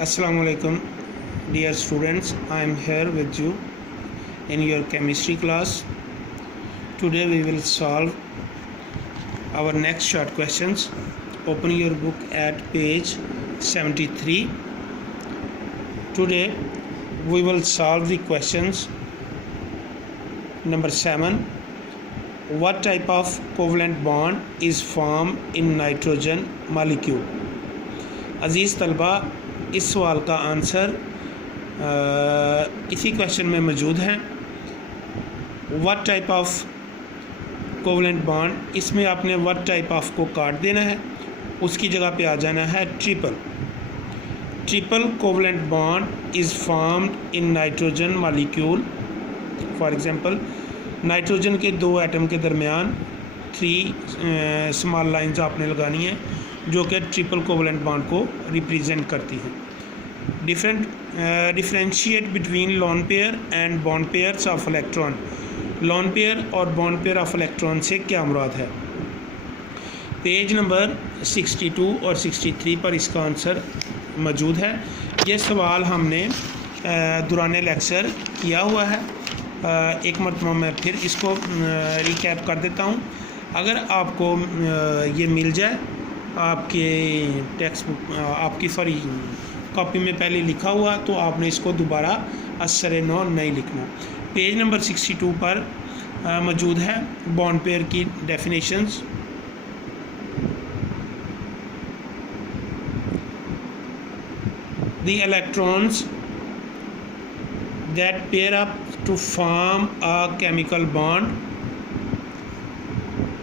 Assalamualaikum, dear students. I am here with you in your chemistry class. Today we will solve our next short questions. Open your book at page 73. Today we will solve the questions number 7. What type of covalent bond is formed in nitrogen molecule? अज़ीज़ तलबा, इस सवाल का answer इसी question में मौजूद है। What type of covalent bond, इसमें आपने व्हाट टाइप ऑफ को काट देना है, उसकी जगह पे आ जाना है triple covalent bond is formed in nitrogen molecule. For example, nitrogen के दो एटम के दरमियान 3 स्मॉल लाइंस आपने लगानी है जो कि ट्रिपल कोवलेंट बॉन्ड को रिप्रेजेंट करती हैं। Differentiate between lone pair and bond pairs of electron. Lone pair और बॉन्ड पेयर ऑफ इलेक्ट्रॉन से क्या मुराद है? पेज नंबर 62 और 63 पर इसका आंसर मौजूद है। ये सवाल हमने दौरान लेक्चर किया हुआ है। एक मरतबा मैं फिर इसको रिकैप कर देता हूँ। अगर आपको ये मिल जाए आपके टेक्स्ट बुक आपकी कॉपी में पहले लिखा हुआ, तो आपने इसको दोबारा असर नौ नहीं लिखना। पेज नंबर 62 पर मौजूद है बॉन्ड पेयर की definitions. The electrons that pair up to form a chemical bond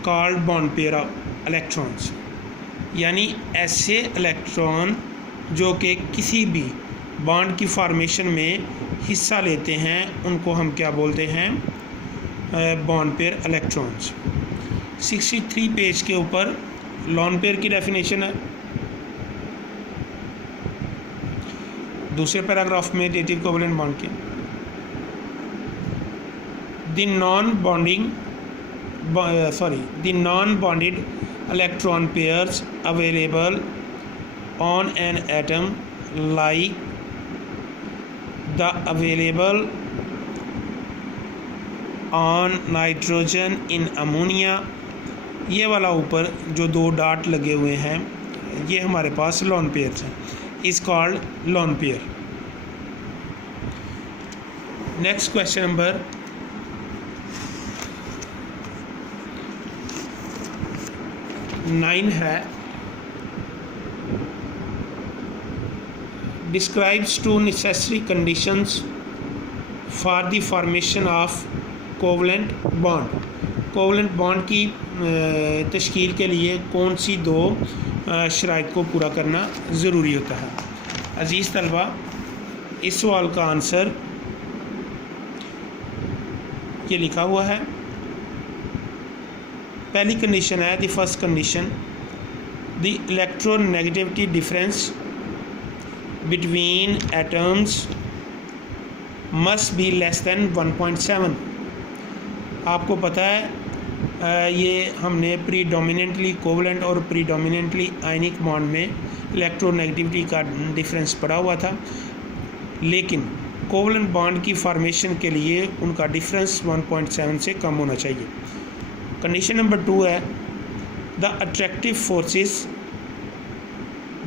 called bond pair of electrons, यानी ऐसे इलेक्ट्रॉन जो कि किसी भी बॉन्ड की फॉर्मेशन में हिस्सा लेते हैं उनको हम क्या बोलते हैं? Bond pair electrons. 63 पेज के ऊपर लोन पेयर की डेफिनेशन है। दूसरे पैराग्राफ में डेटिव कोवलेंट बॉन्ड की the non-bonded electron pairs available on an atom, like the available on nitrogen in ammonia। ये वाला ऊपर जो 2 डॉट लगे हुए हैं ये हमारे पास लोन पेयर्स हैं, is called lone pair. Next question number 9 है। Describes 2 necessary conditions for the formation of covalent bond. Covalent bond की तश्कील के लिए कौन सी 2 शराइत को पूरा करना ज़रूरी होता है? अज़ीज़ तलबा, इस सवाल का आंसर ये लिखा हुआ है। पहली कंडीशन है, the first condition, the electronegativity difference between atoms must be less than 1.7। आपको पता है ये हमने प्रीडोमिनेंटली कोवलेंट और प्रीडोमिनेंटली आयनिक बॉन्ड में इलेक्ट्रोनेगेटिविटी का डिफरेंस पड़ा हुआ था, लेकिन कोवलेंट बॉन्ड की फॉर्मेशन के लिए उनका डिफरेंस 1.7 से कम होना चाहिए। कंडीशन नंबर 2 है, the attractive forces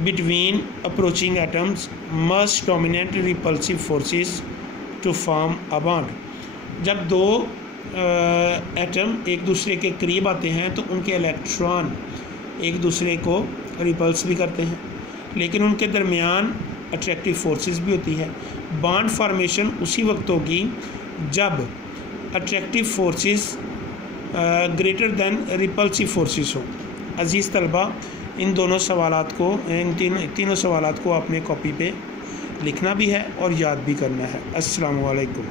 between approaching atoms must dominate repulsive forces to form a bond. जब 2 एटम एक दूसरे के करीब आते हैं तो उनके इलेक्ट्रॉन एक दूसरे को रिपल्स भी करते हैं, लेकिन उनके दरमियान अट्रैक्टिव फोर्सेस भी होती है। बॉन्ड फॉर्मेशन उसी वक्त होगी जब attractive forces greater than repulsive forces हो। अज़ीज़ तलबा, इन दोनों सवालात को, इन तीनों सवालात को अपने कॉपी पे लिखना भी है और याद भी करना है। अस्सलामु अलैकुम।